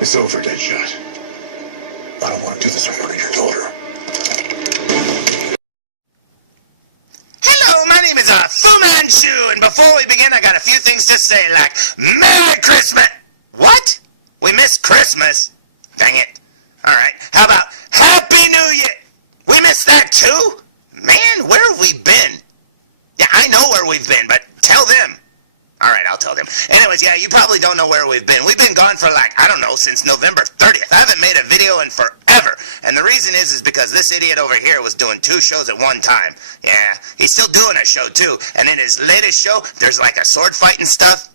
It's over, Deadshot. I don't want to do this in front of your daughter. Hello, my name is Fu Manchu, and before we begin, I got a few things to say, like, Merry Christmas! What? We missed Christmas? Dang it. Alright, how about Happy New Year? We missed that too? Man, where have we been? Yeah, I know where we've been, but tell them. Alright, I'll tell them. Anyways, yeah, you probably don't know where we've been. We've been gone for like, I don't know, since November 30th. I haven't made a video in forever. And the reason is because this idiot over here was doing 2 shows at one time. Yeah, he's still doing a show too. And in his latest show, there's like a sword fight and stuff.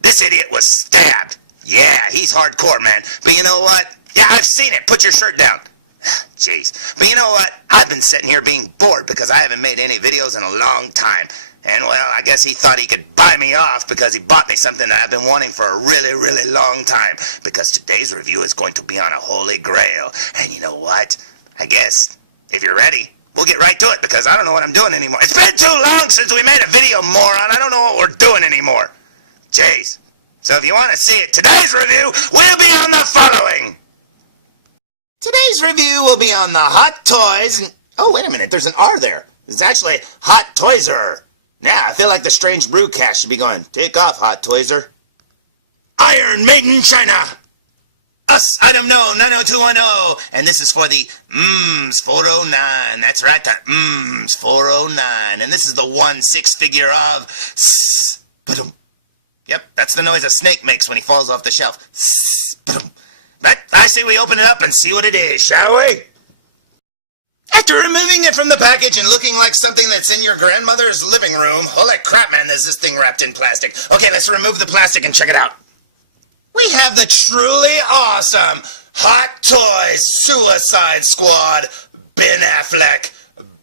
This idiot was stabbed. Yeah, he's hardcore, man. But you know what? Yeah, I've seen it. Put your shirt down. Jeez. But you know what? I've been sitting here being bored because I haven't made any videos in a long time. And, well, I guess he thought he could buy me off because he bought me something that I've been wanting for a really, really long time. Because today's review is going to be on a holy grail. And you know what? I guess, if you're ready, we'll get right to it because I don't know what I'm doing anymore. It's been too long since we made a video, moron. I don't know what we're doing anymore. Jeez. So if you want to see it, today's review will be on the following. Today's review will be on the Hot Toys and... Oh, wait a minute. There's an R there. It's actually Hot Toyser. Yeah, I feel like the Strange Brewcast should be going, take off, Hot Toyser. Iron Maiden China. Us, item no, 90210. And this is for the 409. That's right, the 409. And this is the 1/6 figure of... Yep, that's the noise a snake makes when he falls off the shelf. But I say we open it up and see what it is, shall we? After removing it from the package and looking like something that's in your grandmother's living room, holy crap, man, is this thing wrapped in plastic. Okay, let's remove the plastic and check it out. We have the truly awesome Hot Toys Suicide Squad Ben Affleck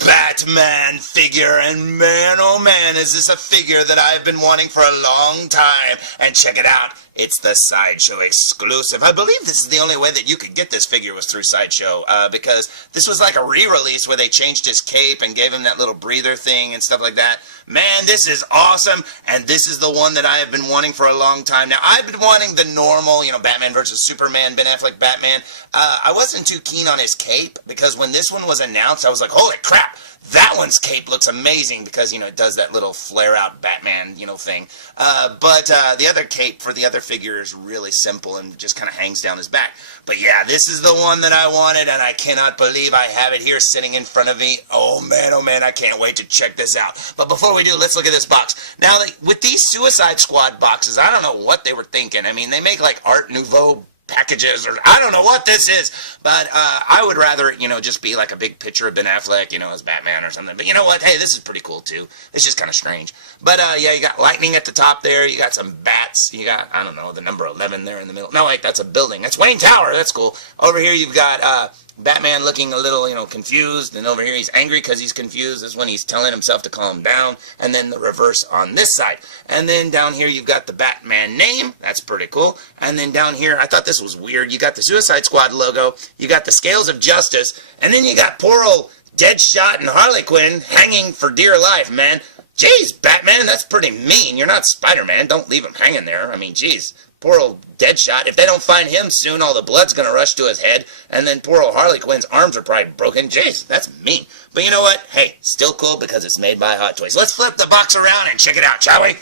Batman figure, and man, oh man, is this a figure that I've been wanting for a long time. And check it out, it's the Sideshow exclusive. I believe this is the only way that you could get this figure was through Sideshow, because this was like a re-release where they changed his cape and gave him that little breather thing and stuff like that. Man, this is awesome, and this is the one that I have been wanting for a long time. Now, I've been wanting the normal, you know, Batman versus Superman, Ben Affleck Batman. I wasn't too keen on his cape, because when this one was announced, I was like, holy crap, that one's cape looks amazing, because, you know, it does that little flare-out Batman, you know, thing. But the other cape for the other figure is really simple and just kind of hangs down his back. But yeah, this is the one that I wanted, and I cannot believe I have it here sitting in front of me. Oh man, I can't wait to check this out. But before we do, let's look at this box. Now, with these Suicide Squad boxes, I don't know what they were thinking. I mean, they make like Art Nouveau packages, or I don't know what this is, but I would rather, you know, just be like a big picture of Ben Affleck, you know, as Batman or something. But you know what? Hey, this is pretty cool too. It's just kind of strange. But yeah, you got lightning at the top there. You got some bats. You got, I don't know, the number 11 there in the middle. No, wait, that's a building. That's Wayne Tower. That's cool. Over here you've got Batman looking a little, you know, confused, and over here he's angry because he's confused. That's when he's telling himself to calm down, and then the reverse on this side. And then down here you've got the Batman name. That's pretty cool. And then down here, I thought this was weird. You got the Suicide Squad logo. You got the Scales of Justice, and then you got poor old Deadshot and Harley Quinn hanging for dear life, man. Jeez, Batman, that's pretty mean. You're not Spider-Man. Don't leave him hanging there. I mean, jeez. Poor old Deadshot. If they don't find him soon, all the blood's going to rush to his head. And then poor old Harley Quinn's arms are probably broken. Jeez, that's mean. But you know what? Hey, still cool because it's made by Hot Toys. Let's flip the box around and check it out, shall we?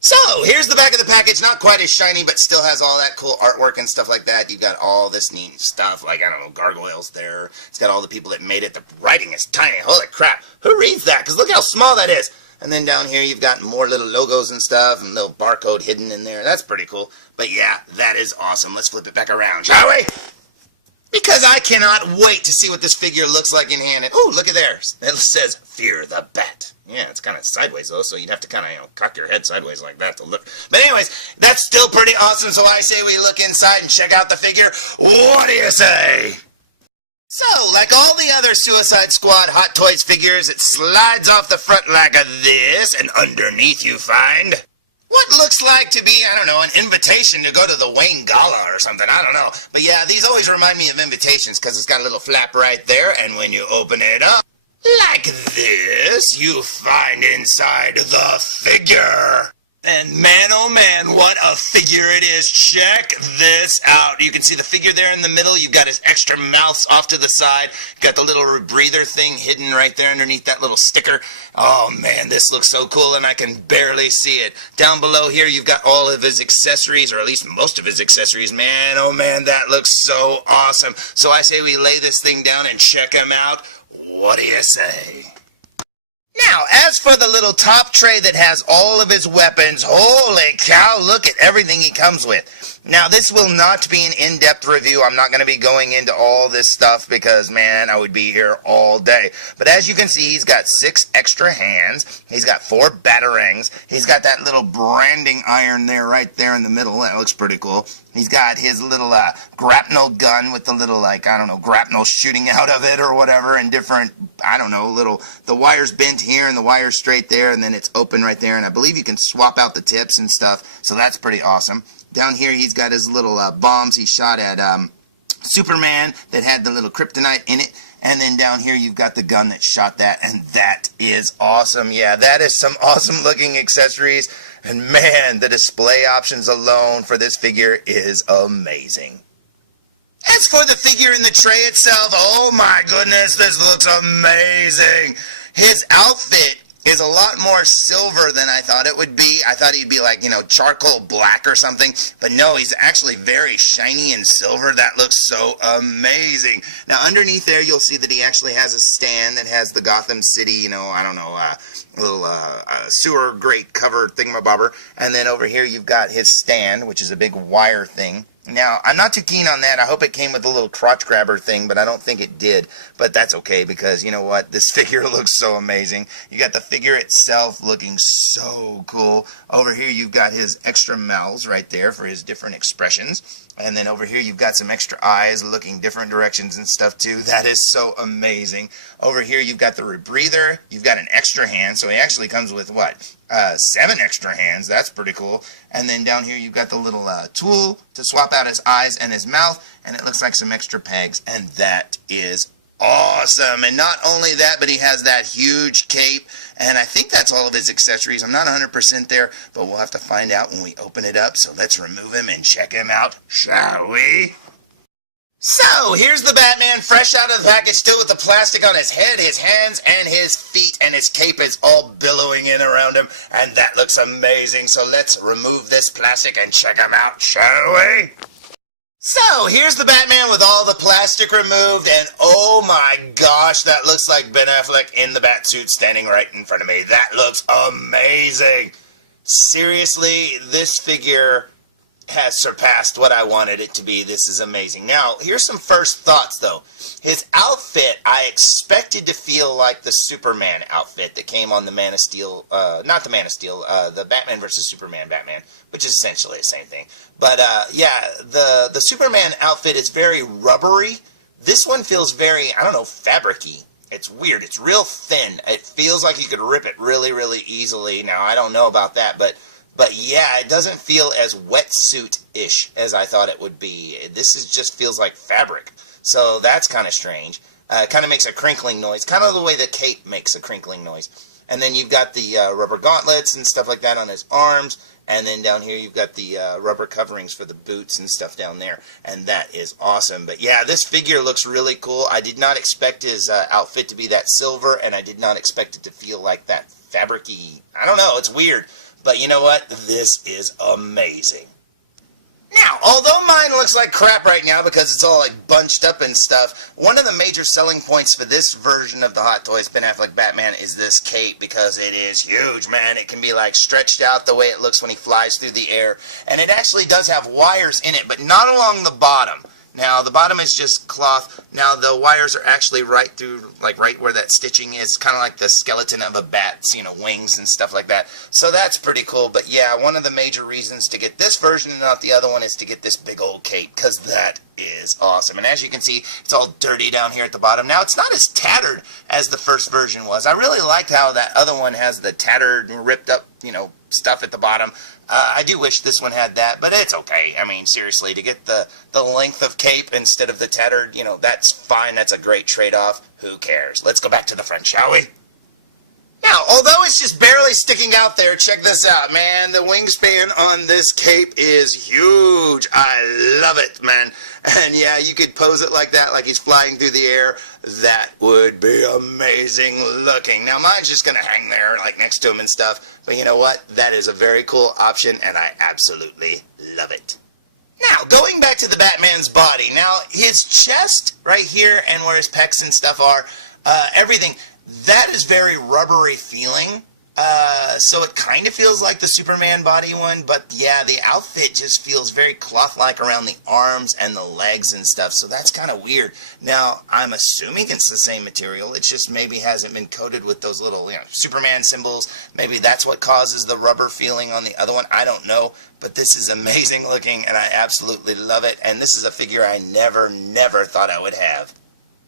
So, here's the back of the package. Not quite as shiny, but still has all that cool artwork and stuff like that. You've got all this neat stuff, like, I don't know, gargoyles there. It's got all the people that made it. The writing is tiny. Holy crap. Who reads that? Because look how small that is. And then down here you've got more little logos and stuff and little barcode hidden in there. That's pretty cool. But yeah, that is awesome. Let's flip it back around, shall we? Because I cannot wait to see what this figure looks like in hand. Oh, look at there. It says, Fear the Bat. Yeah, it's kind of sideways, though, so you'd have to kind of, you know, cock your head sideways like that to look. But anyways, that's still pretty awesome, so I say we look inside and check out the figure. What do you say? So, like all the other Suicide Squad Hot Toys figures, it slides off the front like this, and underneath you find what looks like to be, I don't know, an invitation to go to the Wayne Gala or something, I don't know. But yeah, these always remind me of invitations because it's got a little flap right there, and when you open it up, like this, you find inside the figure. And man, oh man, what a figure it is. Check this out. You can see the figure there in the middle. You've got his extra mouths off to the side. Got the little rebreather thing hidden right there underneath that little sticker. Oh man, this looks so cool, and I can barely see it. Down below here, you've got all of his accessories, or at least most of his accessories. Man, oh man, that looks so awesome. So I say we lay this thing down and check him out. What do you say? Now, as for the little top tray that has all of his weapons, holy cow, look at everything he comes with. Now, this will not be an in-depth review. I'm not going to be going into all this stuff because, man, I would be here all day. But as you can see, he's got 6 extra hands. He's got 4 batarangs. He's got that little branding iron there, right there in the middle. That looks pretty cool. He's got his little grapnel gun with the little, like, I don't know, grapnel shooting out of it or whatever, and different, I don't know, the wire's bent here and the wire's straight there, and then it's open right there, and I believe you can swap out the tips and stuff, so that's pretty awesome. Down here, he's got his little bombs he shot at Superman that had the little kryptonite in it. And then down here, you've got the gun that shot that, and that is awesome. Yeah, that is some awesome-looking accessories. And man, the display options alone for this figure is amazing. As for the figure in the tray itself, oh my goodness, this looks amazing. His outfit is a lot more silver than I thought it would be. I thought he'd be like, you know, charcoal black or something. But no, he's actually very shiny and silver. That looks so amazing. Now, underneath there, you'll see that he actually has a stand that has the Gotham City, you know, I don't know, little sewer grate cover thingamabobber. And then over here, you've got his stand, which is a big wire thing. Now, I'm not too keen on that. I hope it came with a little crotch grabber thing, but I don't think it did. But that's okay because, you know what, this figure looks so amazing. You got the figure itself looking so cool. Over here, you've got his extra mouths right there for his different expressions. And then over here, you've got some extra eyes looking different directions and stuff, too. That is so amazing. Over here, you've got the rebreather. You've got an extra hand, so he actually comes with, what, 7 extra hands. That's pretty cool. And then down here, you've got the little tool to swap out his eyes and his mouth, and it looks like some extra pegs, and that is awesome. And not only that, but he has that huge cape, and I think that's all of his accessories. I'm not 100% there, but we'll have to find out when we open it up. So let's remove him and check him out, shall we? So, here's the Batman fresh out of the package, still with the plastic on his head, his hands, and his feet, and his cape is all billowing in around him, and that looks amazing. So let's remove this plastic and check him out, shall we? So, here's the Batman with all the plastic removed, and oh my gosh, that looks like Ben Affleck in the Batsuit standing right in front of me. That looks amazing. Seriously, this figure has surpassed what I wanted it to be. This is amazing. Now, here's some first thoughts, though. His outfit, I expected to feel like the Superman outfit that came on the Man of Steel, not the Man of Steel, the Batman vs. Superman Batman, which is essentially the same thing. But, yeah, the Superman outfit is very rubbery. This one feels very, I don't know, fabric-y. It's weird. It's real thin. It feels like you could rip it really, really easily. Now, I don't know about that, but yeah, it doesn't feel as wetsuit-ish as I thought it would be. This just feels like fabric. So that's kind of strange. It kind of makes a crinkling noise, kind of the way the cape makes a crinkling noise. And then you've got the rubber gauntlets and stuff like that on his arms. And then down here you've got the rubber coverings for the boots and stuff down there. And that is awesome. But yeah, this figure looks really cool. I did not expect his outfit to be that silver, and I did not expect it to feel like that fabric-y. I don't know, it's weird. But you know what? This is amazing. Now, although mine looks like crap right now because it's all like bunched up and stuff, one of the major selling points for this version of the Hot Toys Ben Affleck Batman is this cape, because it is huge, man. It can be like stretched out the way it looks when he flies through the air. And it actually does have wires in it, but not along the bottom. Now, the bottom is just cloth. Now, the wires are actually right through, like right where that stitching is. Kind of like the skeleton of a bat's, you know, wings and stuff like that. So that's pretty cool. But yeah, one of the major reasons to get this version and not the other one is to get this big old cape, because that is awesome. And as you can see, it's all dirty down here at the bottom. Now, it's not as tattered as the first version was. I really liked how that other one has the tattered and ripped up, you know, stuff at the bottom. I do wish this one had that, but it's okay. I mean, seriously, to get the length of cape instead of the tattered, you know, that's fine. That's a great trade-off. Who cares? Let's go back to the front, shall we? Now, although it's just barely sticking out there, check this out, man. The wingspan on this cape is huge. I love it, man. And yeah, you could pose it like that, like he's flying through the air. That would be amazing looking. Now, mine's just going to hang there, like next to him and stuff. But you know what? That is a very cool option, and I absolutely love it. Now, going back to the Batman's body. Now, his chest right here and where his pecs and stuff are, everything, that is very rubbery feeling. So it kind of feels like the Superman body one, but yeah, the outfit just feels very cloth-like around the arms and the legs and stuff, so that's kind of weird. Now, I'm assuming it's the same material, it just maybe hasn't been coated with those little, Superman symbols. Maybe that's what causes the rubber feeling on the other one, I don't know, but this is amazing looking, and I absolutely love it, and this is a figure I never thought I would have.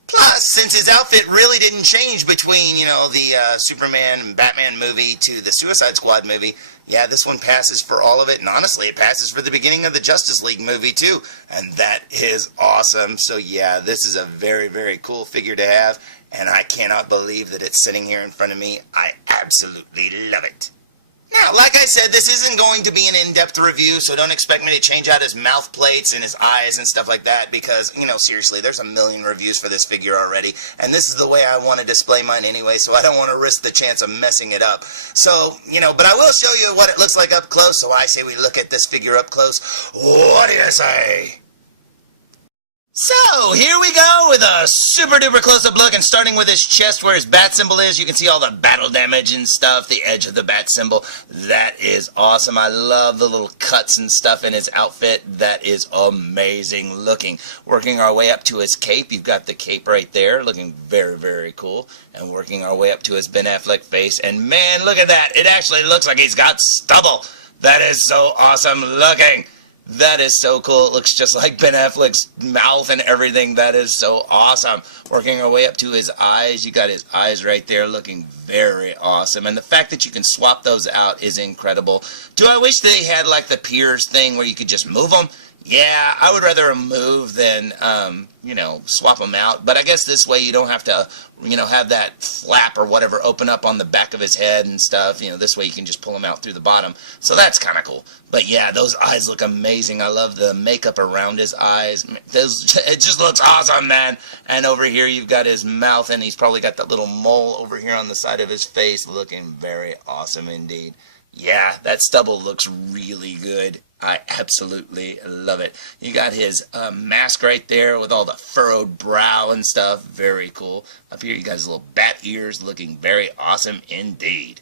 Plus, since his outfit really didn't change between, the Superman and Batman movie to the Suicide Squad movie, yeah, this one passes for all of it, and honestly, it passes for the beginning of the Justice League movie, too, and that is awesome. So, yeah, this is a very cool figure to have, and I cannot believe that it's sitting here in front of me. I absolutely love it. Now, like I said, this isn't going to be an in-depth review, so don't expect me to change out his mouth plates and his eyes and stuff like that, because, seriously, there's a million reviews for this figure already, and this is the way I want to display mine anyway, so I don't want to risk the chance of messing it up. So, but I will show you what it looks like up close, so I say we look at this figure up close. What do you say? So, here we go with a super duper close-up look, and starting with his chest where his bat symbol is, you can see all the battle damage and stuff, the edge of the bat symbol. That is awesome. I love the little cuts and stuff in his outfit. That is amazing looking. Working our way up to his cape, you've got the cape right there, looking very cool. And working our way up to his Ben Affleck face, and man, look at that. It actually looks like he's got stubble. That is so awesome looking. That is so cool. It looks just like Ben Affleck's mouth and everything. That is so awesome. Working our way up to his eyes. You got his eyes right there looking very awesome. And the fact that you can swap those out is incredible. Do I wish they had like the Piers thing where you could just move them? Yeah, I would rather move than, swap them out. But I guess this way you don't have to, have that flap or whatever open up on the back of his head and stuff. This way you can just pull them out through the bottom. So that's kind of cool. But yeah, those eyes look amazing. I love the makeup around his eyes. It just looks awesome, man. And over here you've got his mouth, and he's probably got that little mole over here on the side of his face looking very awesome indeed. Yeah, that stubble looks really good. I absolutely love it. You got his mask right there with all the furrowed brow and stuff. Very cool. Up here you got his little bat ears looking very awesome indeed.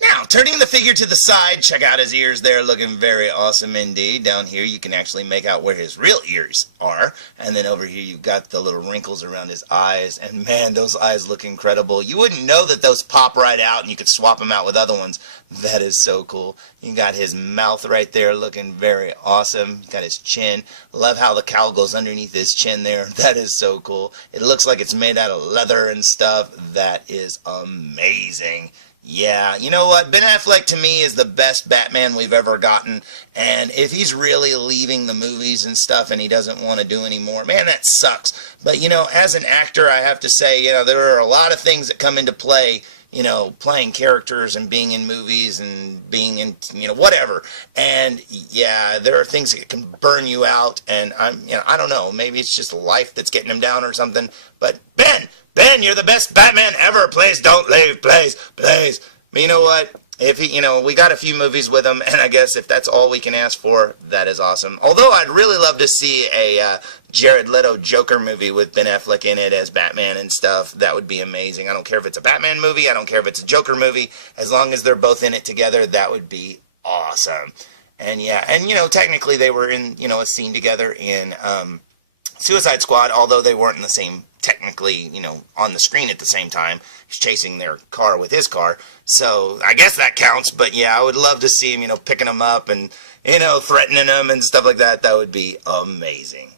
Now, turning the figure to the side, check out his ears there, looking very awesome indeed. Down here you can actually make out where his real ears are. And then over here you've got the little wrinkles around his eyes. And man, those eyes look incredible. You wouldn't know that those pop right out and you could swap them out with other ones. That is so cool. You got his mouth right there looking very awesome. You got his chin. Love how the cowl goes underneath his chin there. That is so cool. It looks like it's made out of leather and stuff. That is amazing. Yeah, you know what? Ben Affleck to me is the best Batman we've ever gotten, and if he's really leaving the movies and stuff and he doesn't want to do anymore, man, that sucks. But, as an actor, I have to say, there are a lot of things that come into play, playing characters and being in movies and being in, whatever. And, yeah, there are things that can burn you out, and I don't know, maybe it's just life that's getting him down or something, but Ben, you're the best Batman ever. Please don't leave. Please. But you know what? If he, we got a few movies with him, and I guess if that's all we can ask for, that is awesome. Although I'd really love to see a Jared Leto Joker movie with Ben Affleck in it as Batman and stuff. That would be amazing. I don't care if it's a Batman movie. I don't care if it's a Joker movie. As long as they're both in it together, that would be awesome. And yeah, and technically they were in, a scene together in Suicide Squad, although they weren't in the same, technically, on the screen at the same time. He's chasing their car with his car. So I guess that counts, but yeah, I would love to see him, picking them up and, threatening them and stuff like that. That would be amazing.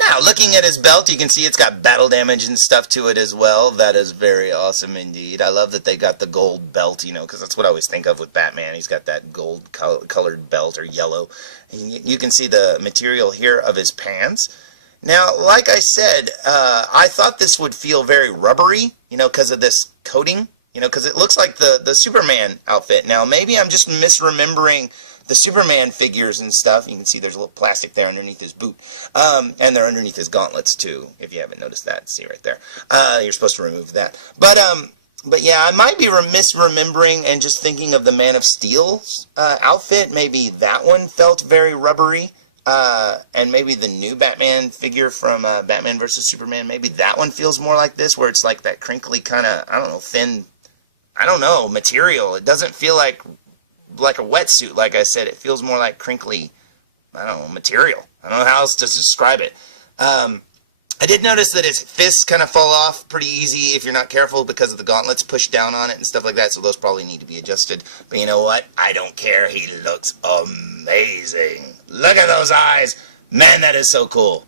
Now, looking at his belt, you can see it's got battle damage and stuff to it as well. That is very awesome indeed. I love that they got the gold belt, because that's what I always think of with Batman. He's got that gold colored belt, or yellow. And you can see the material here of his pants. Now, like I said, I thought this would feel very rubbery, because of this coating You know, because it looks like the Superman outfit. Now, maybe I'm just misremembering the Superman figures and stuff. You can see there's a little plastic there underneath his boot. And they're underneath his gauntlets, too, if you haven't noticed that. See right there. You're supposed to remove that. But yeah, I might be misremembering and just thinking of the Man of Steel's outfit. Maybe that one felt very rubbery. And maybe the new Batman figure from Batman vs. Superman, maybe that one feels more like this, where it's like that crinkly kind of, I don't know, thin, I don't know, material. It doesn't feel like a wetsuit, like I said. It feels more like crinkly, I don't know, material. I don't know how else to describe it. I did notice that his fists kind of fall off pretty easy if you're not careful because of the gauntlets pushed down on it and stuff like that, so those probably need to be adjusted. But you know what? I don't care. He looks amazing. Look at those eyes. Man, that is so cool.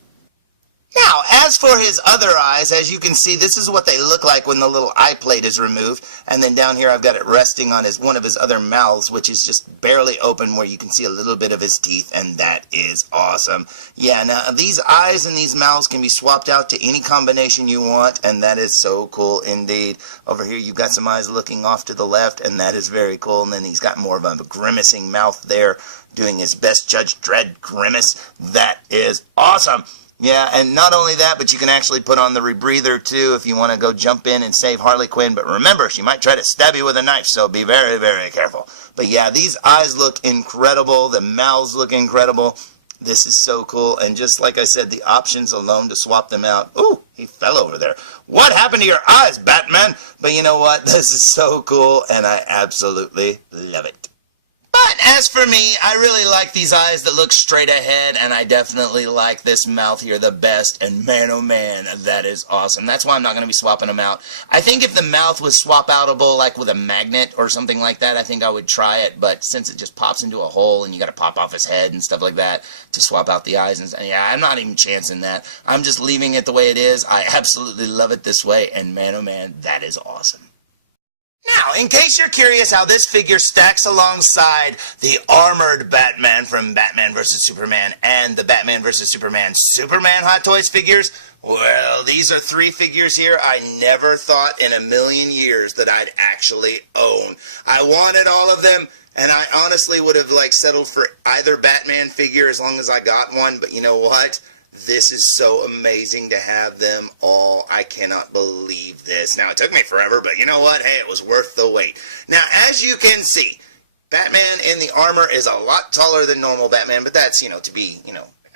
Now, as for his other eyes, as you can see, this is what they look like when the little eye plate is removed. And then down here I've got it resting on one of his other mouths, which is just barely open, where you can see a little bit of his teeth, and that is awesome. Yeah, now these eyes and these mouths can be swapped out to any combination you want, and that is so cool indeed. Over here you've got some eyes looking off to the left, and that is very cool. And then he's got more of a grimacing mouth there, doing his best Judge Dredd grimace. That is awesome. Yeah, and not only that, but you can actually put on the rebreather too if you want to go jump in and save Harley Quinn. But remember, she might try to stab you with a knife, so be very, very careful. But yeah, these eyes look incredible. The mouths look incredible. This is so cool. And just like I said, the options alone to swap them out. Ooh, he fell over there. What happened to your eyes, Batman? But you know what? This is so cool, and I absolutely love it. But as for me, I really like these eyes that look straight ahead, and I definitely like this mouth here the best, and man oh man, that is awesome. That's why I'm not going to be swapping them out. I think if the mouth was swap-outable, like with a magnet or something like that, I think I would try it, but since it just pops into a hole and you got to pop off his head and stuff like that to swap out the eyes, and yeah, I'm not even chancing that. I'm just leaving it the way it is. I absolutely love it this way, and man oh man, that is awesome. Now, in case you're curious how this figure stacks alongside the armored Batman from Batman vs. Superman and the Batman vs. Superman Hot Toys figures, well, these are 3 figures here I never thought in a million years that I'd actually own. I wanted all of them, and I honestly would have settled for either Batman figure as long as I got one, but you know what? This is so amazing to have them all. I cannot believe this. Now, it took me forever, but you know what? Hey, it was worth the wait. Now, as you can see, Batman in the armor is a lot taller than normal Batman, but that's, to be,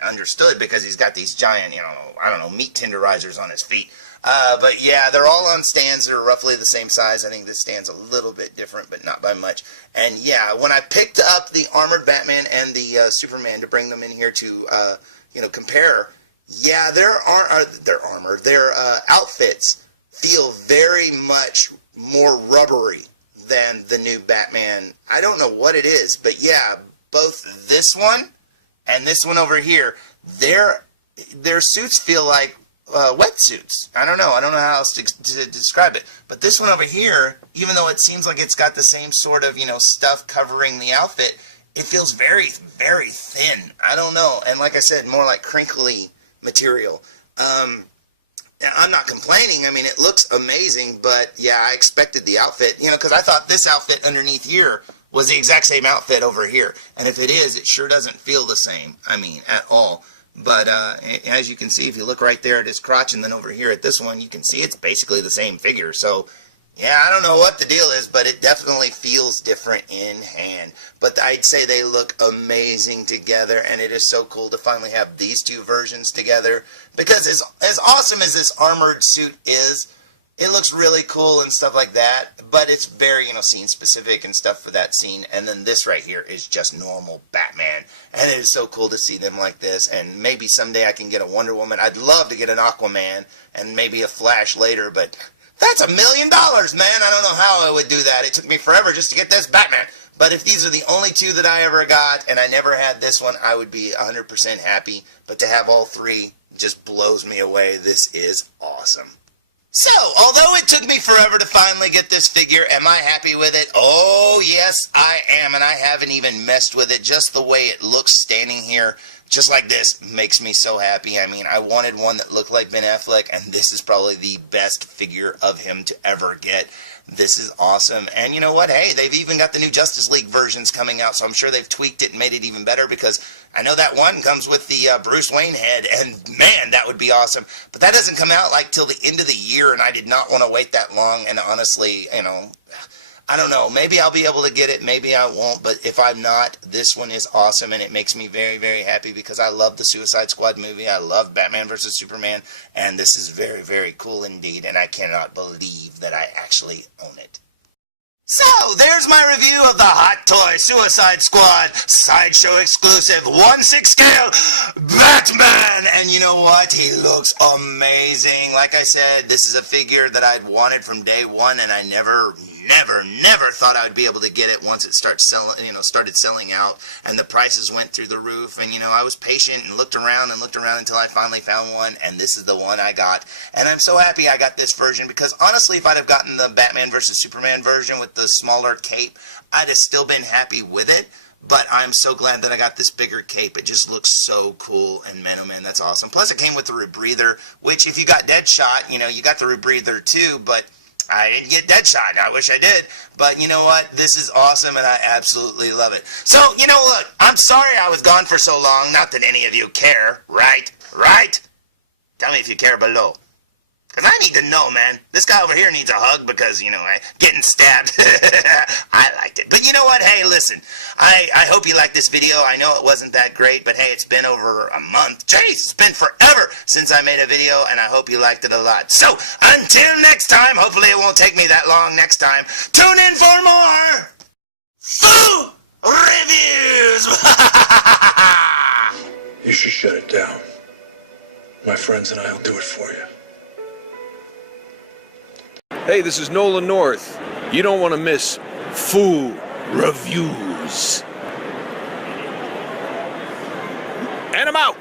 understood because he's got these giant, I don't know, meat tenderizers on his feet. But yeah, they're all on stands that are roughly the same size. I think this stand's a little bit different, but not by much. And yeah, when I picked up the armored Batman and the Superman to bring them in here to, compare, yeah, their outfits feel very much more rubbery than the new Batman. I don't know what it is, but yeah, both this one and this one over here, their suits feel like wetsuits. I don't know how else to describe it. But this one over here, even though it seems like it's got the same sort of, stuff covering the outfit, it feels very, very thin. I don't know. And like I said, more like crinkly material. I'm not complaining. I mean, it looks amazing, but yeah, I expected the outfit, because I thought this outfit underneath here was the exact same outfit over here. And if it is, it sure doesn't feel the same. I mean, at all. But as you can see, if you look right there at his crotch and then over here at this one, you can see it's basically the same figure. So yeah, I don't know what the deal is, but it definitely feels different in hand. But I'd say they look amazing together, and it is so cool to finally have these 2 versions together. Because as awesome as this armored suit is, it looks really cool and stuff like that, but it's very, scene specific and stuff for that scene. And then this right here is just normal Batman. And it is so cool to see them like this. And maybe someday I can get a Wonder Woman. I'd love to get an Aquaman and maybe a Flash later, but that's $1 million, man. I don't know how I would do that. It took me forever just to get this Batman. But if these are the only 2 that I ever got, and I never had this one, I would be 100% happy. But to have all 3 just blows me away. This is awesome. So, although it took me forever to finally get this figure, am I happy with it? Oh, yes, I am, and I haven't even messed with it. Just the way it looks standing here, just like this, makes me so happy. I mean, I wanted one that looked like Ben Affleck, and this is probably the best figure of him to ever get. This is awesome. And you know what? Hey, they've even got the new Justice League versions coming out, so I'm sure they've tweaked it and made it even better, because I know that one comes with the Bruce Wayne head, and man, that would be awesome. But that doesn't come out like till the end of the year, and I did not want to wait that long. And honestly, you know, I don't know. Maybe I'll be able to get it. Maybe I won't. But if I'm not, this one is awesome, and it makes me very, very happy, because I love the Suicide Squad movie. I love Batman vs. Superman, and this is very, very cool indeed, and I cannot believe that I actually own it. So, there's my review of the Hot Toy Suicide Squad Sideshow exclusive 1/6 scale Batman! And you know what? He looks amazing. Like I said, this is a figure that I'd wanted from day one, and I never thought I would be able to get it once it started selling out, and the prices went through the roof. And I was patient and looked around until I finally found one, and this is the one I got. And I'm so happy I got this version, because honestly, if I'd have gotten the Batman vs. Superman version with the smaller cape, I'd have still been happy with it. But I'm so glad that I got this bigger cape. It just looks so cool, and man, oh man, that's awesome. Plus, it came with the Rebreather, which if you got Deadshot, you got the Rebreather too, but I didn't get Deadshot. I wish I did. But you know what? This is awesome, and I absolutely love it. So, look, I'm sorry I was gone for so long. Not that any of you care, right? Right? Tell me if you care below. Because I need to know, man. This guy over here needs a hug because, getting stabbed. I liked it. But you know what? Hey, listen. I hope you liked this video. I know it wasn't that great, but hey, it's been over a month. Jeez, it's been forever since I made a video, and I hope you liked it a lot. So, until next time, hopefully it won't take me that long next time, tune in for more food reviews! You should shut it down. My friends and I will do it for you. Hey, this is Nolan North. You don't want to miss food reviews. And I'm out.